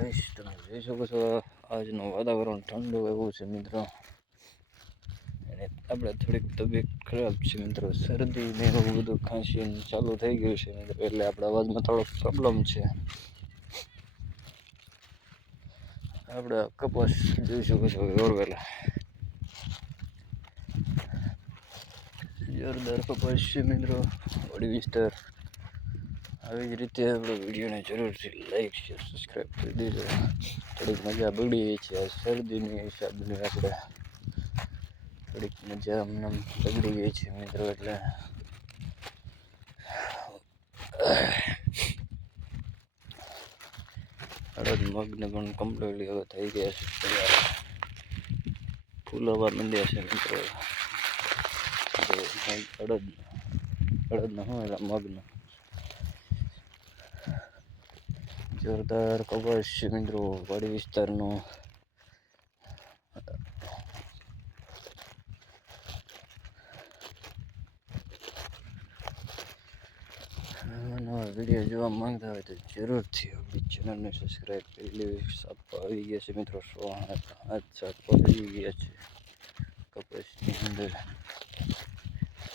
Guys, તમે જોઈ શકો છો આજનું વાતાવરણ ઠંડુ એવું છે મિત્રો. અને આપણે થોડીક તબિયત ખરાબ છે મિત્રો, શરદી ને એવું બધું ખાંસી ચાલુ થઈ ગયું છે મિત્રો, એટલે આપણા અવાજમાં થોડોક પ્રોબ્લેમ છે. આપણે કપાસ જોઈ શકો છો ઓરવેલા, જોરદાર કપાસ છે મિત્રો. વાડી વિસ્તાર આવી જ રીતે આપણે વિડીયોને જરૂરથી લાઈક શેર સબસ્ક્રાઈબ કરી દેજો. થોડીક મજા બગડી છે આ શરદીની હિસાબની, આપણે થોડીક મજા અમને બગડી ગઈ છે મિત્રો. એટલે અડદ મગને પણ કમ્પ્લીટલી હવે થઈ ગયા છે તૈયાર, ફૂલવા માંડ્યા છે મિત્રો. અડદનો હોય મગનો જોરદાર કપાસ છે મિત્રો વાડી વિસ્તારનો. નવા વિડીયો જોવા માંગતા હોય તો જરૂરથી આપણી ચેનલને સબસ્ક્રાઈબ કરી લેવી. સાપા આવી ગયા છે મિત્રો, 100 સાપા આવી ગયા છે કપાસની અંદર.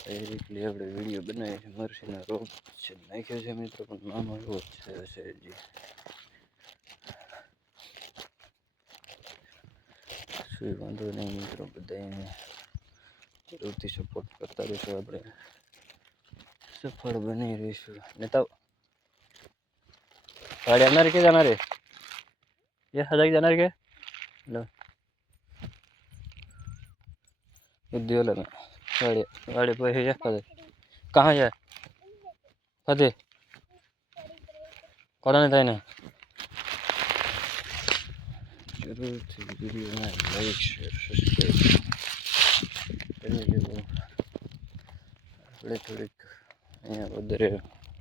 એ રીતે આપણે વિડીયો બનાવી છે. મરસીનો રોપ છે નાખ્યો છે મિત્રો, પણ નાનો એવો છે હજી. શું વાંધો નહીં મિત્રો, બધાને જરૂરથી સપોર્ટ કરતા રહીશું, આપણે સફળ બની રહીશું. નેતા गाड़ी जाना के जाना रे ये हजार जाना के लो उद्योग में गाड़ी गाड़ी पे है फदे कहाँ जाए फदे कौन नहीं था ना जरूर थी वीडियो में लाइक शेयर सब्सक्राइब करने के लिए थोड़ी અહીંયા વધારે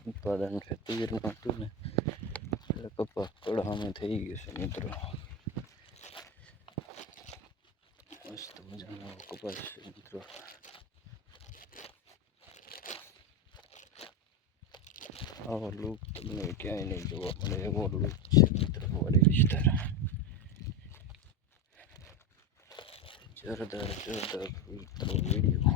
ઉત્પાદન છે તીરનું હતું ને, એટલે કપાસ કડામાં થઈ ગયું છે મિત્રો. મસ્ત મજાનો કપાસ છે મિત્રો. આવો લુક તમને ક્યાંય નહીં જોવા મળે એવો લુક છે મિત્રો વાડી વિસ્તાર. જોરદાર જોરદાર મિત્રો વિડીયો.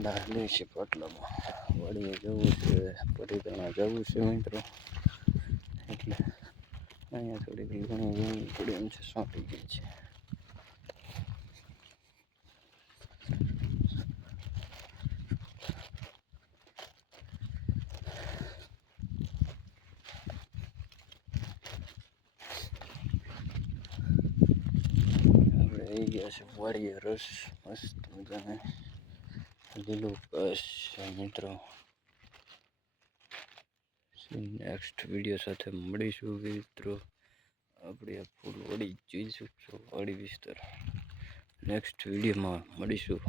ડાલી છે પાટલામાં, વાડીએ જવું છે, પરિક્રમા જવું છે મિત્રો. એટલે અહીંયા થોડીક ઘણી પડી એમ છે, સોંપી ગઈ છે. આપણે આવી ગયા છે વાડીએ, રસ મસ્ત મજાને લીલું ઘાસ છે મિત્રો. નેક્સ્ટ વિડીયો સાથે મળીશું મિત્રો. આપણે આ ફૂલ વાડી જોઈ શકશો વાડી વિસ્તાર. નેક્સ્ટ વિડીયોમાં મળીશું.